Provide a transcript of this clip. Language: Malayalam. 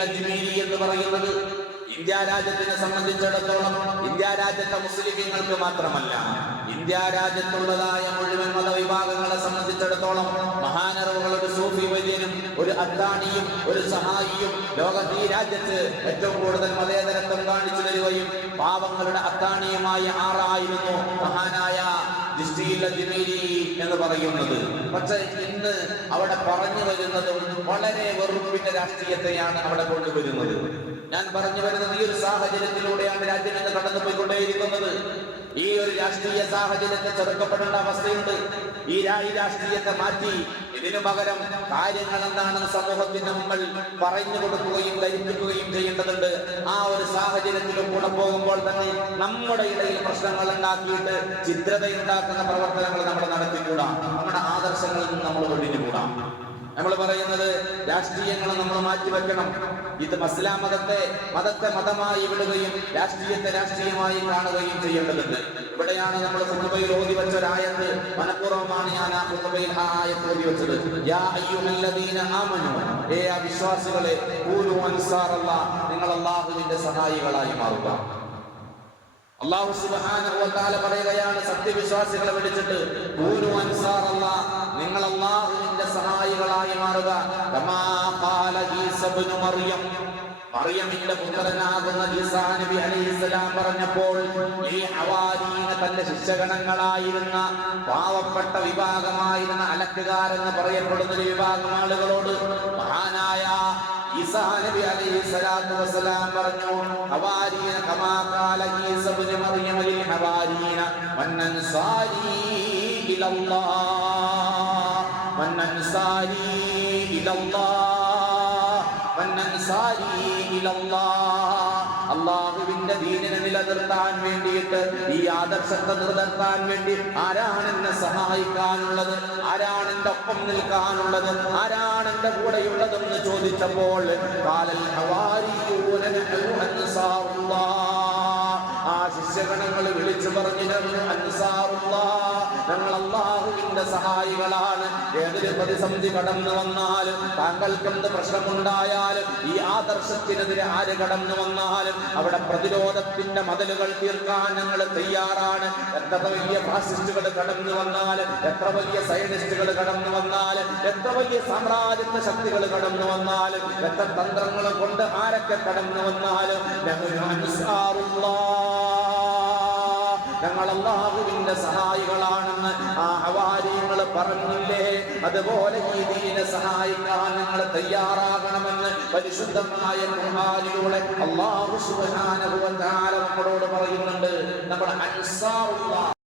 അജ്മീരി എന്ന് പറയുന്നത് ഇന്ത്യ രാജ്യത്തിനെ സംബന്ധിച്ചിടത്തോളം ഇന്ത്യ രാജ്യത്തെ മുസ്ലിമീങ്ങൾക്ക് മാത്രമല്ല ഇന്ത്യ രാജ്യത്തുള്ളതായ മുഴുവൻ മതവിഭാഗങ്ങളെ സംബന്ധിച്ചിടത്തോളം മഹാനറവുകൾ ഒരു സൂഫി വര്യനും ഒരു അദ്ദാണിയും ഒരു സഹായിയും ലോകത്ത് ഈ രാജ്യത്ത് ഏറ്റവും കൂടുതൽ മതേതരത്വം കാണിച്ചു തരുകയും പാവങ്ങളുടെ അത്താണിയുമായി ആറായിരുന്നു മഹാനായ എന്ന് പറയുന്നത്. പക്ഷെ ഇന്ന് അവിടെ പറഞ്ഞു വരുന്നത് വളരെ വെറുപ്പിന്റെ രാഷ്ട്രീയത്തെയാണ് അവിടെ കൊണ്ടുവരുന്നത്. ഞാൻ പറഞ്ഞു വരുന്നത് ഈ ഒരു സാഹചര്യത്തിലൂടെയാണ് രാജ്യം ഇന്ന് കടന്നു പോയിക്കൊണ്ടേയിരിക്കുന്നത് ഈ ഒരു രാഷ്ട്രീയ സാഹചര്യത്തെ ചെറുക്കപ്പെടേണ്ട അവസ്ഥയുണ്ട്. ഈ രാഷ്ട്രീയത്തെ മാറ്റി ഇതിനു പകരം കാര്യങ്ങൾ എന്താണെന്ന് സമൂഹത്തിന് നമ്മൾ പറഞ്ഞു കൊടുക്കുകയും ധരിപ്പിക്കുകയും ചെയ്യേണ്ടതുണ്ട്. ആ ഒരു സാഹചര്യത്തിലും കൂടെ പോകുമ്പോൾ തന്നെ നമ്മുടെ ഇടയിൽ പ്രശ്നങ്ങൾ ഉണ്ടാക്കിയിട്ട് ചിത്രതയുണ്ടാക്കുന്ന പ്രവർത്തനങ്ങൾ നമ്മൾ നടത്തിക്കൂടാ. നമ്മുടെ ആദർശങ്ങളിൽ നിന്ന് നമ്മൾ ഒഴിഞ്ഞുകൂടാ. നമ്മൾ പറയുന്നത് രാഷ്ട്രീയങ്ങൾ നമ്മൾ മാറ്റി മാറ്റിവെക്കണം. ഇത് മസ്ലാം മതത്തെ മതത്തെ മതമായി വിടുകയും രാഷ്ട്രീയത്തെ രാഷ്ട്രീയമായി കാണുകയും ചെയ്യേണ്ടതുണ്ട്. ഇവിടെയാണ് നമ്മൾ കുത്തുബയിൽ ഓതി വെച്ച ഒരായത്ത് മനഃപൂർവമാണ് ഞാൻ ആ കുത്തുബയിൽ ആ ആയത്ത് ഓതി വെച്ചത്. യാ അയ്യുഹല്ലദീന ആമനു. ഏ ആ വിശ്വാസികളെ ഊരു നിങ്ങൾ അള്ളാഹുവിന്റെ സഹായികളായി മാറുക. അള്ളാഹു തആല പറയുകയാണ് സത്യവിശ്വാസികളെ വിളിച്ചിട്ട് കൂനു അൻസാറല്ലാ നിങ്ങൾ അള്ളാഹുവിന്റെ സഹായികളായി മാറുക. മറിയം. മറിയമിന്റെ പുത്രനാകുന്ന ഈസാ നബി അലൈഹിസ്സലാം പറഞ്ഞപ്പോൾ ഈ ഹവാരീന തന്റെ ശിഷ്യഗണങ്ങളായിരുന്ന പാവപ്പെട്ട വിഭാഗമായിരുന്ന അലക്കുകാരെന്ന് പറയപ്പെടുന്ന ഒരു വിഭാഗം ആളുകളോട് മഹാനായ ഈസാ നബി അലൈഹി സ്വലാത്തു പറഞ്ഞു ഹവാരിയ കമാ ഖാല ഈസ ഇബ്നു മറിയം ലിൽ ഇലല്ലാഹ് മൻ അൻസാരി ഇലല്ലാഹ് മൻ അൻസാരി ഇലല്ലാഹ്. അള്ളാഹുവിന്റെ ദീനിനെ നിലനിർത്താൻ വേണ്ടിയിട്ട് ഈ ആദർശത്തെ നിലനിർത്താൻ വേണ്ടി ആരാണ് എന്നെ സഹായിക്കാനുള്ളത് ആരാണ് എന്റെ ഒപ്പം നിൽക്കാനുള്ളത് ആരാണ് എന്റെ കൂടെയുള്ളതെന്ന് ചോദിച്ചപ്പോൾ കാലൽ ഹവാരിയൂന നഹ്നു അൻസാറുല്ലാഹ്. ആ ശിഷ്യഗണങ്ങൾ വിളിച്ചു അൻസാറുല്ലാ ഞങ്ങൾ അള്ളാഹുവിന്റെ സഹായികളാണ്. ഏതൊരു പ്രതിസന്ധി കടന്നു വന്നാലും താങ്കൾക്ക് എന്ത് പ്രശ്നമുണ്ടായാലും ഈ ആദർശത്തിനെതിരെ ആര് കടന്നു വന്നാലും അവിടെ പ്രതിരോധത്തിന്റെ മതിലുകൾ തീർക്കാൻ ഞങ്ങൾ തയ്യാറാണ്. എത്ര വലിയ ഫാസിസ്റ്റുകൾ കടന്നു വന്നാലും എത്ര വലിയ സയനിസ്റ്റുകൾ കടന്നു വന്നാലും എത്ര വലിയ സാമ്രാജ്യത്വ ശക്തികൾ കടന്നു വന്നാലും എത്ര തന്ത്രങ്ങൾ കൊണ്ട് ആരൊക്കെ കടന്നു വന്നാലും ഞങ്ങൾ ഞങ്ങൾ അള്ളാഹുവിന്റെ സഹായികളാണെന്ന് ആ ഹവാരിയങ്ങൾ പറഞ്ഞില്ലേ? അതുപോലെ ഈ ദീനെ സഹായിക്കാൻ നിങ്ങൾ തയ്യാറാകണമെന്ന് പരിശുദ്ധമായ ഖുർആനിലൂടെ അള്ളാഹു സുബ്ഹാനഹു വ തആല നമ്മളോട് പറയുന്നുണ്ട്. നമ്മൾ അൻസാറുള്ള